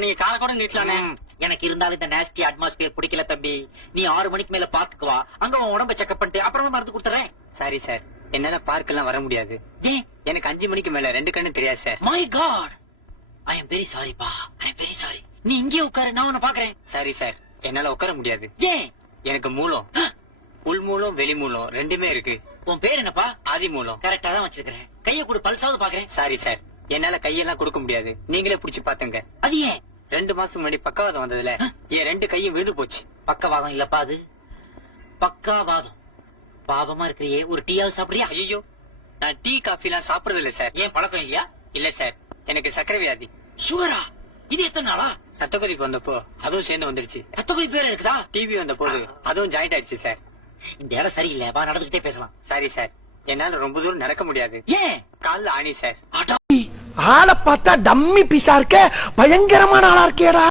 அப்ப நீங்க கால கூட நீட்டலானே. எனக்கு இருந்தாலும் இந்த நேஸ்டி அட்மாஸ்பியர் பிடிக்கல தம்பி. நீ 6 மணிக்கு மேல பார்க்கு வா, அங்க உன் உடம்ப செக்அப் பண்ணிட்டு அப்புறமா மருந்து கொடுத்துறேன். சாரி சார், என்னால பார்க் எல்லாம் வர முடியாது. ஏன்? எனக்கு 5 மணிக்கு மேல 2 கண்ணு தெரியாது sir. My god, I am very sorry பா, ஐ எம் வெரி சாரி. நீ இங்கே உட்காரு, நான் உன்னை பாக்குறேன். சாரி சார், என்னால உட்கார முடியாது. ஏன்? எனக்கு மூலம், உள் மூலம் வெளி மூலம் ரெண்டுமே இருக்கு. உன் பேர் என்னப்பா? ஆதி மூலம். கரெக்டா தான் வச்சிருக்கிறேன். கையை கூட பல்சாவது பாக்குறேன். சாரி சார், என்னால கையெல்லாம் கொடுக்க முடியாது. நீங்களே புடிச்சு பாத்துங்க. அது ஏன்? 2 மாசம் முன்னாடி பக்கவாதம் வந்ததுல என் 2 கையும் விழுந்து போச்சு. பக்கவாதம் இல்லப்பா, அது பக்காவாதம். பாவமா இருக்கிறியே, ஒரு டீயாவது சாப்பிடுறியா? ஐயோ, நான் டீ காஃபி எல்லாம் சாப்பிடுறது இல்ல சார். ஏன் பழக்கம் இல்லையா? இல்ல சார், எனக்கு சக்கரை வியாதி. சுகரா? இது எத்தனை நாளா? ரத்த கொதிப்பு வந்தப்போ அதுவும் சேர்ந்து வந்துருச்சு. ரத்த கொதிப்பு பேர் இருக்குதா? டிவி வந்த போது அதுவும் ஜாயிண்ட் ஆயிடுச்சு சார். இந்த இடம் சரியில்லை, வா நடந்துகிட்டே பேசலாம். சாரி சார், என்னால ரொம்ப தூரம் நடக்க முடியாது. ஏன்? கால்ல ஆணி சார். ஆளை பார்த்தா டம்மி பீஸா இருக்க, பயங்கரமான ஆளா இருக்கேடா.